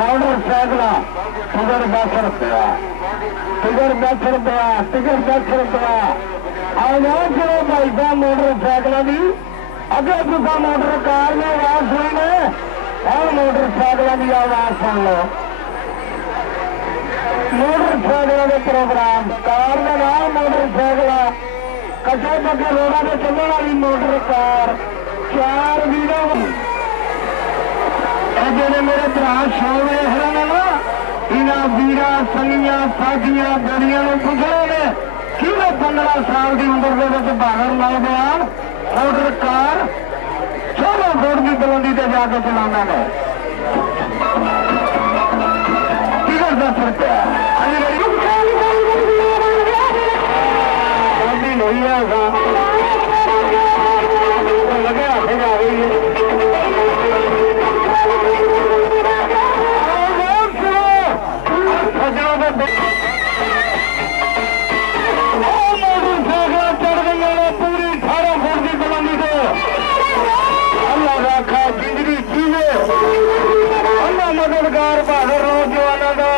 Motorcycle ticket 10 रुपया, ticket 10 रुपया, ticket 10 रुपया। आज चलो भाई साहब मोटरसाइकिल की अगर तुसा मोटर कार में आवाज सुनने और मोटरसाइकिल की आवाज सुन लो। मोटरसाइकिल के प्रोग्राम कार का नाम मोटरसाइकिल कच्चे पक्के रोडों में चलने वाली मोटर कार 4 व्हीलर जेडे मेरे भरा शो वेख रहे ना इन्होंने वीर संगिया साथियां गड़िया पुछ रहे हैं कि 15 साल की उम्र के बाहर नौजवान मोटर कार 16 फुट की बुलंदी से जाके चलाना है। टिकट 10 रुपया नहीं है लगे हाथ जा रही है। मददगार बहादुर नौजवानों का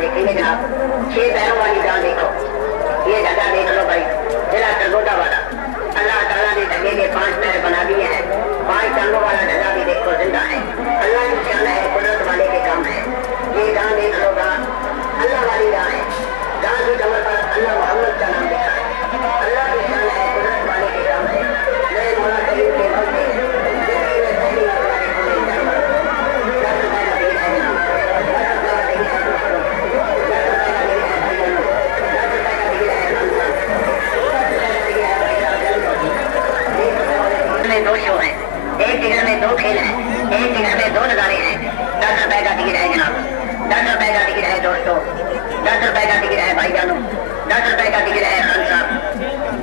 देखेंगे जनाब 6 पैरों वाली जान देखो, ये जगह देख लो भाई जिला सरगोदा वाला अल्लाह ताला ने जगह के 5 पैर बना दिए हैं। 5 टांगों वाला जगह भी देखो जिंदा है। अल्लाह की शान है, कुदरत वाले के काम है। ये जान देख लो अल्लाह वाली जान है। जान की कमर पर अल्लाह मोहम्मद का नाम लिखा है। अल्लाह की शान है, कुदरत वाले के काम है। मेरे मौला करीम के बंदे दो शो है, एक टिकट में 2 खेल है, एक टिकट में 2 नजारे हैं। 10 रुपए का टिकट है जनाब, 10 रुपए का टिकट है दोस्तों, 10 रुपए का टिकट है भाईजानों, 10 रुपए का टिकट है खान साहब,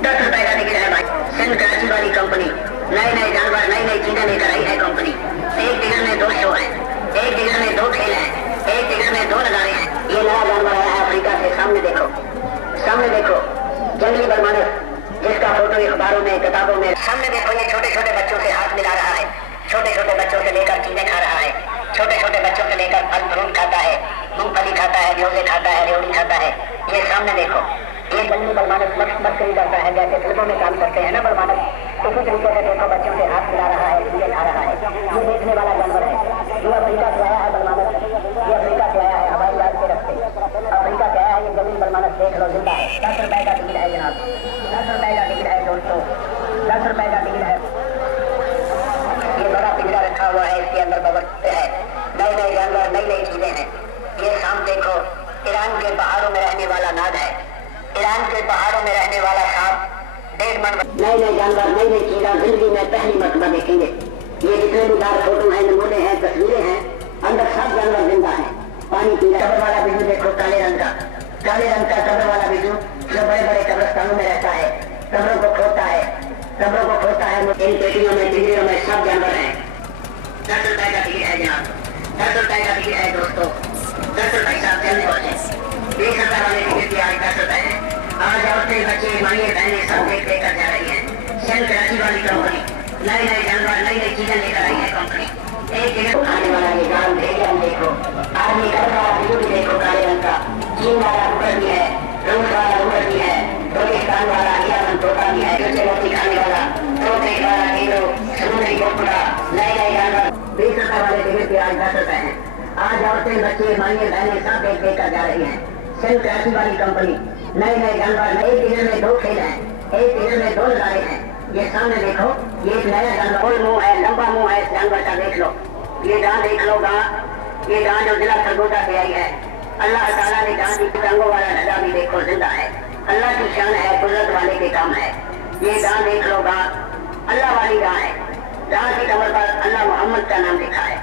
10 रुपए का टिकट है भाई। सिंध कराची वाली कंपनी नए नए जानवर नई नई चीजें लेकर आई है कंपनी। एक टिकट में 2 शो है, एक टिकट में 2 खेल है, एक टिकट में 2 नजारे हैं। ये नया जानवर आया है अफ्रीका से। सामने देखो, सामने देखो, जंगली बरमानस जिसका फोटो अखबारों में किताबों में। सामने देखो ये छोटे छोटे बच्चों से हाथ मिला रहा है, छोटे छोटे बच्चों से लेकर चीजें खा रहा है, छोटे छोटे बच्चों से लेकर फल फ्रूट खाता है, मूंगफली खाता है, ग्योजे खाता है, रेवड़ी खाता है। ये सामने देखो, ये जंगली बरमानस मस्करी करता है, जैसे फिल्मों में काम करते हैं ना बरमानस, उसी तरीके से देखो बच्चों से हाथ मिला रहा है, चीजें खा रहा है। ये देखने वाला जानवर है। ये अफ्रीका से आया है बरमानस, ये अफ्रीका से आया है हवाई जहाज के रस्ते अफ्रीका से आया है। ये जंगली बरमानस देख लो जिंदा है। 10 रुपए का टिकट है जनाब, 10 रुपए का टिकट है दोस्तों, 10 रुपए का टिकट है। ये बड़ा पिंजरा रखा हुआ है, इसके अंदर बबरते है, नए नए जानवर नई नई चीजें हैं। ये शाम देखो ईरान के पहाड़ों में रहने वाला नाग है, ईरान के पहाड़ों में रहने वाला सांप 1.5 मन। नए नए जानवर नई नई चीजें जिंदगी में पहली मरतबा देखेंगे। ये जितने भी दार फोटो हैं, नमूने हैं, तस्वीरें हैं, अंदर सब जानवर जिंदा है। पानी पी रहा। कब्र वाला बिजू देखो काले रंग का, काले रंग का कब्र वाला बिजू जो बड़े बड़े कब्रिस्तानों में रहता है, कब्रों को खोता है, कब्रों को खोता है। इन पेटियों में पिंजरों में सब जानवर हैं। 10 रुपए का टिकट है जनाब, 10 रुपए का टिकट है दोस्तों, 10 रुपए का चलने वाले 20 रुपए वाले टिकट की आज 10 रुपए है। आज औरतें बच्चे माइए बहनें सब देख लेकर जा रही है। सिंध कराची वाली कंपनी नए नए जानवर नई नई चीजें लेकर आई है कंपनी। एक टिकट खाने वाला ये गाल देखो, आदमी कब्र वाला बिजू भी देखो काले रंग का, चीन वाला ऊपर भी है, रूस वाला ऊपर भी है, पाकिस्तान औरतें, बच्चे, माइए, बहनें सब देख देख कर जा रही हैं। सिंध कराची वाली कंपनी नए नए जानवर, एक दिन में 2 खेल हैं, एक दिन में 2 नजारे हैं। ये सामने देखो, ये एक नया जानवर, गोल मुंह है, लंबा मुंह है इस जानवर का, देख लो। ये गां देख लो, गां, ये गां जो जिला सरगोदा से आई है। अल्लाह ताला ने गां की टांगों वाला नजा भी देखो जिंदा है। अल्लाह की शान है, कुदरत वाले के काम है। ये गां देख लो, गां अल्लाह वाली गां है। गां की कमर पर अल्लाह मोहम्मद का नाम लिखा है।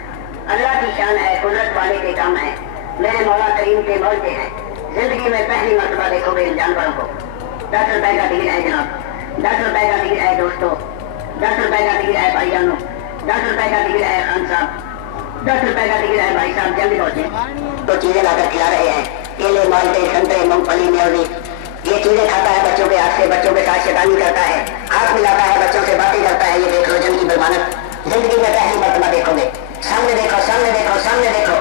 अल्लाह की शान है, कुदरत वाले के काम है। मेरे मौला करीम के मौजे हैं। जिंदगी में पहली मर्तबा देखोगे इन जानवरों को। 10 रुपए का टिकट है जनाब, 10 रुपए का टिकट है दोस्तों, 10 रुपए का टिकट है भाईजानों, 10 रुपए का टिकट है खान साहब, 10 रुपए का टिकट है भाई साहब। जल्दी पहुंचे। तो चीजें लाकर खिला रहे हैं, केले, माल्टे, संतरे, मूंगफली, न्योली। ये चीजें खाता है बच्चों के हाथ से, बच्चों के साथ शैतानी करता है, हाथ मिलाता है, बच्चों से बातें करता है। ये देख लो जंगी बेमानत, जिंदगी में पहली मर्तबा देखोगे। सामने देखो, सामने देखो, सामने देखो।